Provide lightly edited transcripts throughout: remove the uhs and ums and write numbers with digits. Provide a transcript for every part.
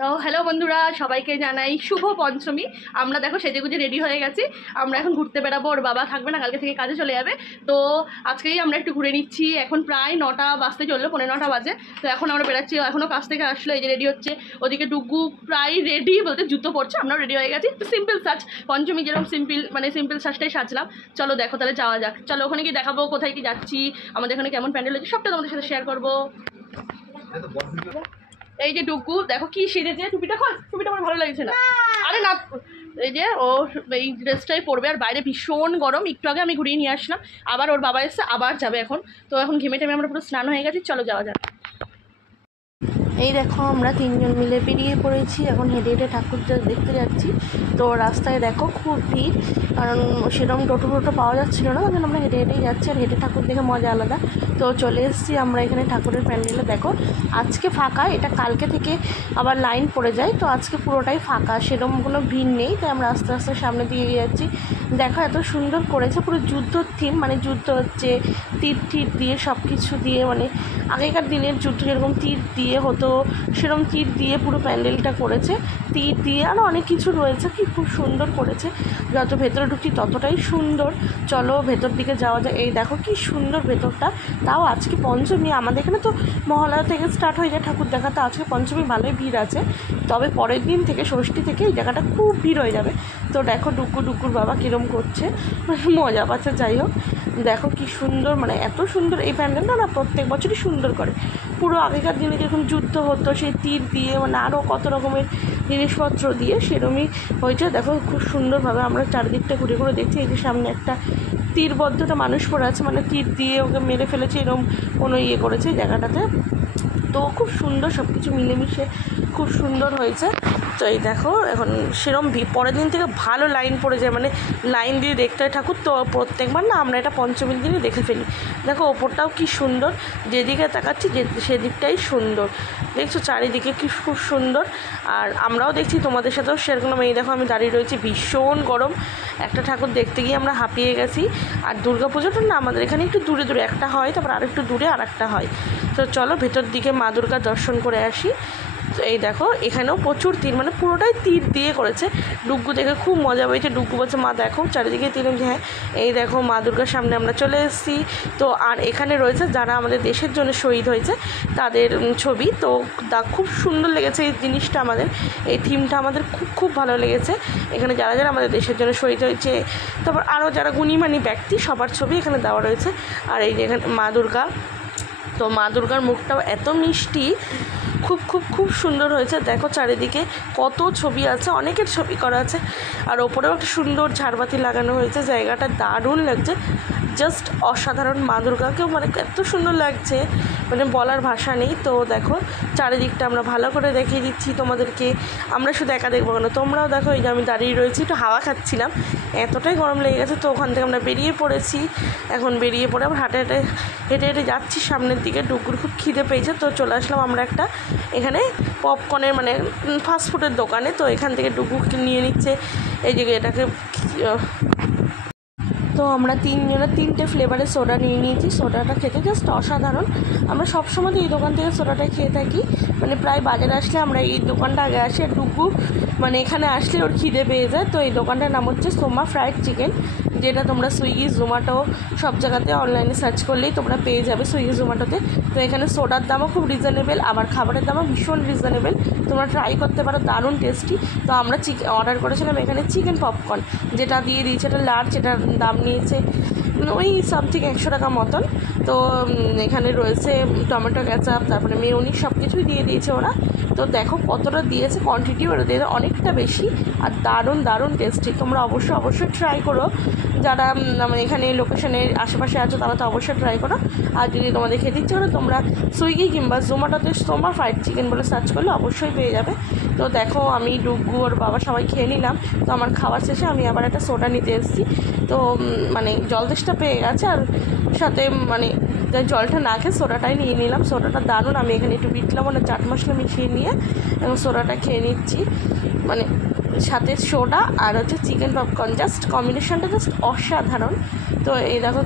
তো হ্যালো বন্ধুরা, সবাইকে জানাই শুভ পঞ্চমী। আমরা দেখো সেজেগুজে রেডি হয়ে গেছি। আমরা এখন ঘুরতে বেরাবো, ওর বাবা থাকবে না, কালকে থেকে কাজে চলে যাবে। তো আজকেই আমরা একটু ঘুরে নিচ্ছি। এখন প্রায় 9টা বাজতে চললো, 9:45 বাজে। তো এখন আমরা বেরাচ্ছি, এখনও কাজ থেকে আসলো, এই যে রেডি হচ্ছে। ওদিকে ডুগু প্রায় রেডি বলতে জুতো পরছে, আমরাও রেডি হয়ে গেছি। তো সিম্পল সাজ, পঞ্চমী যেরকম সিম্পল সাজটাই সাজলাম। চলো দেখো তাহলে যাওয়া যাক। চলো ওখানে কি দেখাবো, কোথায় কি যাচ্ছি, আমাদের এখানে কেমন প্যান্ডেল হচ্ছে, সবটা তোমাদের সাথে শেয়ার করবো। এই যে ডুগু দেখো কি সেজেছে, টুপিটা খোল, টুপিটা আমার ভালো লাগছে না। আরে না, এই যে ও এই ড্রেসটাই পরবে। আর বাইরে ভীষণ গরম, একটু আগে আমি ঘুরিয়ে নিয়ে আসলাম। আবার ওর বাবা এসে আবার যাবে এখন। তো এখন ঘেমে টেমে আমরা পুরো স্নান হয়ে গেছি, চলো যাওয়া যাক। এই দেখো আমরা তিনজন মিলে বেরিয়ে পড়েছি, এখন হেঁটে হেঁটে ঠাকুর দেখতে যাচ্ছি। তো রাস্তায় দেখো খুব ভিড়, কারণ সেরকম টোটো পাওয়া যাচ্ছিলো না, তখন আমরা হেঁটে হেঁটেই যাচ্ছি। আর হেঁটে ঠাকুর দেখে মজা আলাদা। তো চলে এসেছি আমরা এখানে ঠাকুরের প্যান্ডেলে। দেখো আজকে ফাঁকা, এটা কালকে থেকে আবার লাইন পড়ে যায়। তো আজকে পুরোটাই ফাঁকা, সেরকম কোনো ভিড় নেই। তাই আমরা আস্তে আস্তে সামনে দিয়ে যাচ্ছি। দেখো এত সুন্দর করেছে, পুরো যুদ্ধ থিম, মানে যুদ্ধ হচ্ছে তীর দিয়ে সব কিছু দিয়ে, মানে আগেকার দিনের যুদ্ধ যেরকম তীর দিয়ে হতো সেরকম তীর দিয়ে পুরো প্যান্ডেলটা করেছে। তীর দিয়ে আরও অনেক কিছু রয়েছে, কি খুব সুন্দর করেছে। যত ভেতরে ঢুকি ততটাই সুন্দর। চলো ভেতর দিকে যাওয়া যায়। এই দেখো কি সুন্দর ভেতরটা। তাও আজকে পঞ্চমী, আমাদের এখানে তো মহালয়া থেকে স্টার্ট হয়ে যায় ঠাকুর দেখা। তো আজকে পঞ্চমী ভালোই ভিড় আছে, তবে পরের দিন থেকে ষষ্ঠী থেকে এই জায়গাটা খুব ভিড় হয়ে যাবে। তো দেখো ডুগুর বাবা কীরম করছে, মজা পাচ্ছে। যাই হোক দেখো কি সুন্দর, মানে এত সুন্দর এই প্যান্ডেলটা না প্রত্যেক বছরই সুন্দর করে। পুরো আগেকার দিনে যেরকম যুদ্ধ হতো সেই তীর দিয়ে, মানে আরও কত রকমের জিনিসপত্র দিয়ে সেরমই হয়েছে। দেখো খুব সুন্দরভাবে আমরা চারিদিকটা ঘুরে ঘুরে দেখছি। এই যে সামনে একটা তীরবদ্ধটা মানুষ পড়ে আছে, মানে তীর দিয়ে ওকে মেরে ফেলেছে এরকম কোনো ইয়ে করেছে জায়গাটাতে। তো খুব সুন্দর, সব কিছু মিলেমিশে খুব সুন্দর হয়েছে। তো এই দেখো এখন সেরম পরের দিন থেকে ভালো লাইন পড়ে যায়, মানে লাইন দিয়ে দেখতে হয় ঠাকুর। তো প্রত্যেকবার না আমরা এটা পঞ্চমীর দিনই দেখে ফেলি। দেখো ওপরটাও কি সুন্দর, যেদিকে তাকাচ্ছি সেদিকটাই সুন্দর। দেখছো চারিদিকে কি খুব সুন্দর। আর আমরাও দেখছি, তোমাদের সাথেও শেয়ার করলাম। এই দেখো আমি দাঁড়িয়ে রয়েছি, ভীষণ গরম। একটা ঠাকুর দেখতে গিয়ে আমরা হাঁপিয়ে গেছি। আর দুর্গা পুজোটা না আমাদের এখানে একটু দূরে দূরে একটা হয়, তারপর আরেকটু দূরে আর একটা হয়। তো চলো ভেতর দিকে মা দুর্গার দর্শন করে আসি। তো এই দেখো এখানেও প্রচুর তীর, মানে পুরোটাই তীর দিয়ে করেছে। ডুগু দেখে খুব মজা পেয়েছে। ডুগু বলছে মা দেখো চারিদিকে তীর। হ্যাঁ এই দেখো মা দুর্গার সামনে আমরা চলে এসেছি। তো আর এখানে রয়েছে যারা আমাদের দেশের জন্য শহীদ হয়েছে তাদের ছবি। তো খুব সুন্দর লেগেছে এই জিনিসটা, আমাদের এই থিমটা আমাদের খুব খুব ভালো লেগেছে। এখানে যারা যারা আমাদের দেশের জন্য শহীদ হয়েছে, তারপর আরও যারা গুণীমানী ব্যক্তি সবার ছবি এখানে দেওয়া রয়েছে। আর এই যে এখানে মা দুর্গা, তো মা দুর্গার মুখটাও এত মিষ্টি, খুব খুব খুব সুন্দর হয়েছে। দেখো চারিদিকে কত ছবি আছে, অনেকের ছবি করা আছে। আর ওপরেও একটা সুন্দর ঝাড়বাতি লাগানো হয়েছে, জায়গাটা দারুণ লাগছে, জাস্ট অসাধারণ। মা দুর্গাকেও মানে এত সুন্দর লাগছে, মানে বলার ভাষা নেই। তো দেখো চারিদিকটা আমরা ভালো করে দেখিয়ে দিচ্ছি তোমাদেরকে। আমরা শুধু একা দেখবো কেন, তোমরাও দেখো। এই যে আমি দাঁড়িয়ে রয়েছি, একটু হাওয়া খাচ্ছিলাম, এতটাই গরম লেগে গেছে। তো ওখান থেকে আমরা বেরিয়ে পড়েছি। এখন বেরিয়ে পড়ে আবার হেঁটে হেঁটে যাচ্ছি সামনের দিকে। ডুগুর খুব খিদে পেয়েছে, তো চলে আসলাম আমরা একটা এখানে পপকর্নের মানে ফাস্টফুডের দোকানে। তো এখান থেকে ডুগু নিয়ে নিচ্ছে এই যে এটাকে। তো আমরা তিনজনে 3টে ফ্লেভারের সোডা নিয়ে নিয়েছি। সোডাটা খেতে জাস্ট অসাধারণ। আমরা সবসময় এই দোকান থেকে সোডাটাই খেয়ে থাকি, মানে প্রায় বাজারে আসলে আমরা এই দোকানটা আগে আসি। আর ডুগু মানে এখানে আসলে ওর খিদে পেয়ে যায়। তো এই দোকানটার নাম হচ্ছে সোমা ফ্রাইড চিকেন, যেটা তোমরা সুইগি জোম্যাটো সব জায়গাতে অনলাইনে সার্চ করলেই তোমরা পেয়ে যাবে, সুইগি জোম্যাটোতে। তো এখানে সোডার দামও খুব রিজনেবল, আবার খাবারের দামও ভীষণ রিজনেবল। তোমরা ট্রাই করতে পারো, দারুণ টেস্টি। তো আমরা অর্ডার করেছিলাম এখানে চিকেন পপকর্ন, যেটা দিয়ে দিয়েছে এটা লার্জ, এটার দাম নিয়েছে ওই সামথিং 100 টাকা মতন। তো এখানে রয়েছে টমেটো কেচাপ, তারপরে মেয়োনিজ, সব কিছুই দিয়ে দিয়েছে ওরা। তো দেখো কতটা দিয়েছে, কোয়ান্টিটি ওরা দিয়ে অনেকটা বেশি, আর দারুণ দারুণ টেস্টি। তোমরা অবশ্যই ট্রাই করো, যারা মানে এখানে লোকেশনের আশেপাশে আছো তারা তো অবশ্যই ট্রাই করো। আর যদি তোমাদের খেতে ইচ্ছে করো তোমরা সুইগি কিংবা জোম্যাটোতে সোমা ফ্রাইড চিকেন বলে সার্চ করলে অবশ্যই পেয়ে যাবে। তো দেখো আমি ডুগু ওর বাবা সবাই খেয়ে নিলাম। তো আমার খাওয়ার শেষে আমি আবার একটা সোডা নিতে এসেছি। তো মানে জল তেষ্টা পেয়ে গেছে, আর সাথে মানে জলটা না খেয়ে সোডাটাই নিয়ে নিলাম। সোডাটা দারুণ। আমি এখানে একটু বিট লবণ আর চাট মশলা মিশিয়ে নিয়ে এবং সোডাটা খেয়ে নিচ্ছি, মানে সাথে সোডা আর হচ্ছে চিকেন পপকর্ন, জাস্ট কম্বিনেশনটা জাস্ট অসাধারণ। তো এই দেখো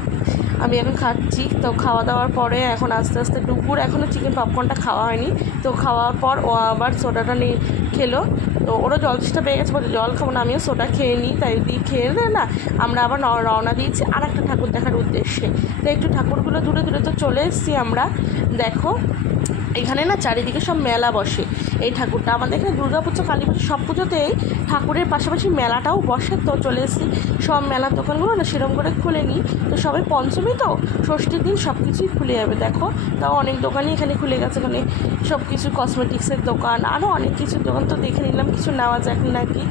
আমি এখন খাচ্ছি। তো খাওয়া দাওয়ার পরে এখন আস্তে আস্তে দুপুর এখনও চিকেন পপকর্নটা খাওয়া হয়নি। তো খাওয়ার পর ও আবার সোডাটা নিয়ে খেলো। তো ওরা জল চেষ্টা পেয়ে গেছে, বলে জল খাবো না, আমিও সোডা খেয়ে নিই। তাই দিয়ে খেয়ে দেয় না, আমরা আবার রওনা দিয়েছি আর একটা ঠাকুর দেখার উদ্দেশ্যে। তো একটু ঠাকুরগুলো দূরে দূরে তো চলে এসেছি আমরা। দেখো এখানে না চারিদিকে সব মেলা বসে। এই ঠাকুরটা আমাদের এখানে দুর্গা পুজো, কালী পুজো সব পুজোতেই ঠাকুরের পাশাপাশি মেলাটাও বসে। তো চলে এসেছি, সব মেলার দোকানগুলো না সেরকম করে খুলে নিই। তো সবাই পঞ্চমী তো ষষ্ঠীর দিন সব কিছুই খুলে যাবে। দেখো তাও অনেক দোকানই এখানে খুলে গেছে। এখানে সব কিছু কসমেটিক্সের দোকান, আরও অনেক কিছুর দোকান। তো দেখে নিলাম কিছু নেওয়া যাক নাকি।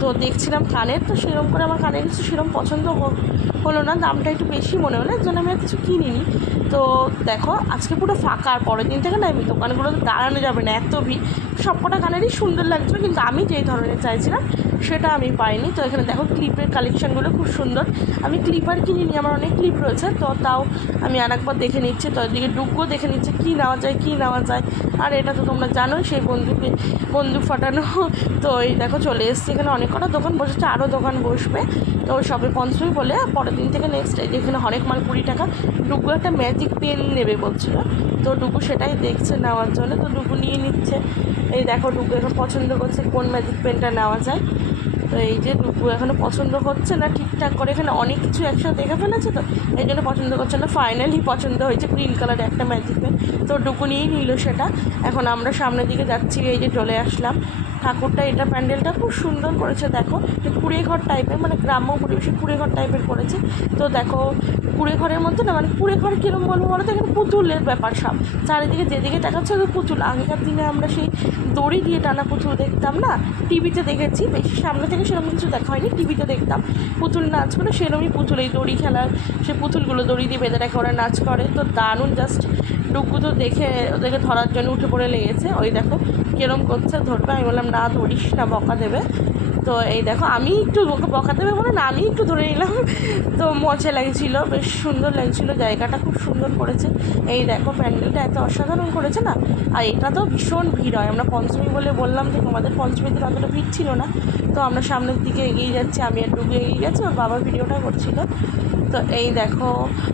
তো দেখছিলাম কানের, তো সেরকম করে আমার কানের কিছু সেরকম পছন্দ হলো না, দামটা একটু বেশি মনে হলো, এর জন্য আমি আর কিছু কিনিনি। তো দেখো আজকে পুরো ফাঁকা, আর পরের দিন থেকে না আমি দোকানগুলো দাঁড়ানো যাবে না, এত ভিড়। সবকটা কানেরই সুন্দর লাগছিলো, কিন্তু আমি যেই ধরনের চাইছিলাম সেটা আমি পাইনি। তো এখানে দেখো ক্লিপের কালেকশানগুলো খুব সুন্দর। আমি ক্লিপার কিনিনি, আমার অনেক ক্লিপ রয়েছে, তো তাও আমি আরেকবার দেখে নিচ্ছি। তো এদিকে ডুগো দেখে নিচ্ছে কী নেওয়া যায়। আর এটা তো তোমরা জানোই সেই বন্দুক ফাটানো। তো এই দেখো চলে এসেছি, এখানে অনেক কটা দোকান বসেছে, আরও দোকান বসবে। তো সবে পঞ্চমী বলে পরের দিন থেকে নেক্সট এখানে হরেক মাল 20 টাকা। ডুগু একটা ম্যাজিক পেন নেবে বলছিল, তো ডুগু সেটাই দেখছে নেওয়ার জন্য। তো ডুগু নিয়ে নিচ্ছে। এই দেখো ডুগু এখন পছন্দ করছে কোন ম্যাজিক পেনটা নেওয়া যায়। তো এই যে ডুগু এখনও পছন্দ হচ্ছে না ঠিকঠাক করে, এখানে অনেক কিছু একসাথে দেখে ফেলেছে, তো এই জন্য পছন্দ করছে না। ফাইনালি পছন্দ হয়েছে গ্রিন কালারের একটা ম্যাজিক পেন। তো ডুগু নিয়েই নিল সেটা। এখন আমরা সামনের দিকে যাচ্ছি, এই যে চলে আসলাম। ঠাকুরটা এটা প্যান্ডেলটা খুব সুন্দর করেছে। দেখো কুড়ে ঘর টাইপের, মানে গ্রাম্য পরিবেশে কুড়ে ঘর টাইপের করেছে। তো দেখো কুড়ে ঘরের মধ্যে না, মানে কুড়ে ঘর কীরকম বলবো বলো তো, এখানে পুতুলের ব্যাপার সব। চারিদিকে যেদিকে দেখাচ্ছে ওদের পুতুল। আগেকার দিনে আমরা সেই দড়ি দিয়ে টানা পুতুল দেখতাম না, টিভিতে দেখেছি, বেশি সামনে থেকে সেরকম কিছু দেখা হয়নি, টিভিতে দেখতাম পুতুল নাচ করে, সেরকমই পুতুল এই দড়ি খেলার সে পুতুলগুলো দড়ি দিয়ে বেঁধে রেখে ওরা নাচ করে। তো দারুণ জাস্ট। ডুগু তো দেখে ওদেরকে ধরার জন্য উঠে পড়ে লেগেছে। ওই দেখো কিরম করছে, ধরবে। আমি বললাম না ধরিস না, বকা দেবে। তো এই দেখো আমি একটু বকা দেবে বলে না, আমি একটু ধরে নিলাম। তো মজা লাগছিলো, বেশ সুন্দর লাগছিলো, জায়গাটা খুব সুন্দর করেছে। এই দেখো প্যান্ডেলটা এত অসাধারণ করেছে না। আর এটা তো ভীষণ ভিড় হয়। আমরা পঞ্চমী বলে বললাম যে তোমাদের পঞ্চমীর দিন অতটা ভিড় ছিল না। তো আমরা সামনের দিকে এগিয়ে যাচ্ছি, আমি আর ডুবু এগিয়ে গেছি, ওর বাবা ভিডিওটা করছিল। তো এই দেখো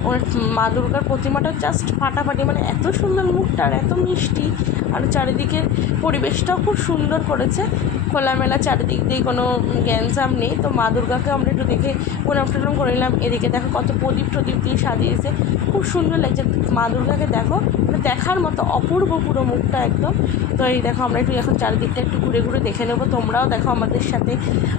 ওর মা দুর্গার প্রতিমাটা জাস্ট ফাটাফাটি, মানে এত সুন্দর মুখটা আর এত মিষ্টি। আর চারিদিকের পরিবেশটাও খুব সুন্দর করেছে, খোলামেলা, চারিদিক দিয়ে কোনো গ্যাঞ্জাম নেই। তো মা দুর্গাকে আমরা একটু দেখে প্রণাম করে নিলাম। এদিকে দেখো কত প্রদীপ দিয়ে সাজিয়েছে, খুব সুন্দর লাগছে। মা দুর্গাকে দেখো, মানে দেখার মতো অপূর্ব পুরো মুখটা একদম। তো এই দেখো আমরা একটু এখন চারিদিকটা একটু ঘুরে ঘুরে দেখে নেবো, তোমরাও দেখো আমাদের সাথে।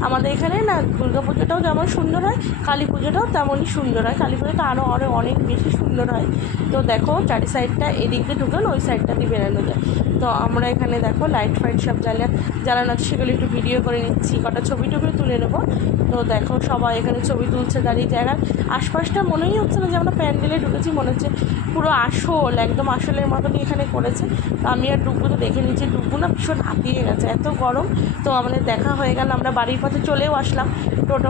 আমাদের এখানে না দুর্গা পুজোটাও যেমন সুন্দর হয়, কালী পুজোটাও তেমনই সুন্দর হয়। কালী পুজোটা আরও অনেক বেশি সুন্দর হয়। তো দেখো চারি সাইডটা এদিক দিয়ে ঢুকানো, ওই সাইডটা দিয়ে বেরানো যায়। তো আমরা এখানে দেখো লাইট ফাইট সব জ্বালানো আছে, সেগুলো একটু ভিডিও করে নিচ্ছি, কটা ছবি তুলে নেবো। তো দেখো সবাই এখানে ছবি তুলছে দাঁড়িয়ে। জায়গার আশপাশটা মনেই হচ্ছে না যে আমরা প্যান্ডেলে ঢুকেছি, মনে হচ্ছে পুরো আসল, একদম আসলের মতনই এখানে করেছে। তো আমি আর ডুগু তো দেখে নিচ্ছি, ডুগু না ভীষণ হাঁপিয়ে গেছে, এত গরম। তো আমাদের দেখা হয়ে গেল, আমরা বাড়ির পথে চলেও আসলাম টোটো।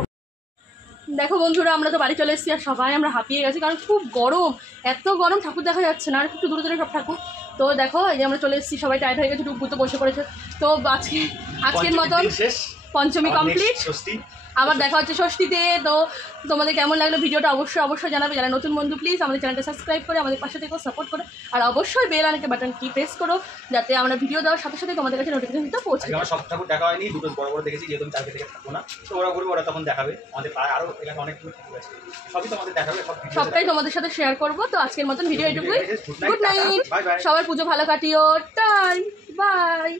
দেখো বন্ধুরা আমরা তো বাড়ি চলে এসেছি, আর সবাই আমরা হাঁপিয়ে গেছি, কারণ খুব গরম, এত গরম ঠাকুর দেখা যাচ্ছে না, আর একটু দূরে দূরে সব ঠাকুর। তো দেখো এই যে আমরা চলে এসেছি, সবাই টায়ার্ড হয়ে গেছে, ডুগু তো বসে পড়েছে। তো আজকের মতন পঞ্চমী কমপ্লিট, আবার দেখা হচ্ছে ষষ্ঠীতে। তো তোমাদের কেমন লাগলো ভিডিওটা অবশ্যই জানাবে। যারা নতুন বন্ধু প্লিজ আমাদের চ্যানেলটা সাবস্ক্রাইব করে আমাদের পাশে থেকে সাপোর্ট করো, আর অবশ্যই বেল আইকন বাটনটি প্রেস করো, যাতে আমরা ভিডিও দেওয়ার সাথে সাথে তোমাদের কাছে নোটিফিকেশনটা পৌঁছে যায়। আমার সব ঠাকুর দেখা হয়নি, দুটো বড় বড় দেখেছি, যেহেতু আমি চারকে থেকে থাকবো না, তো ওরা করবে, ওরা তখন দেখাবে। আমাদের আরও এখানে অনেক কিছু ঠাকুর আছে, সবই তোমাদের দেখাবে, সবটাই তোমাদের সাথে শেয়ার করবো। তো আজকের মতন ভিডিও এটুকুই। গুড নাইট, সবার পুজো ভালো কাটিও, টাই বাই।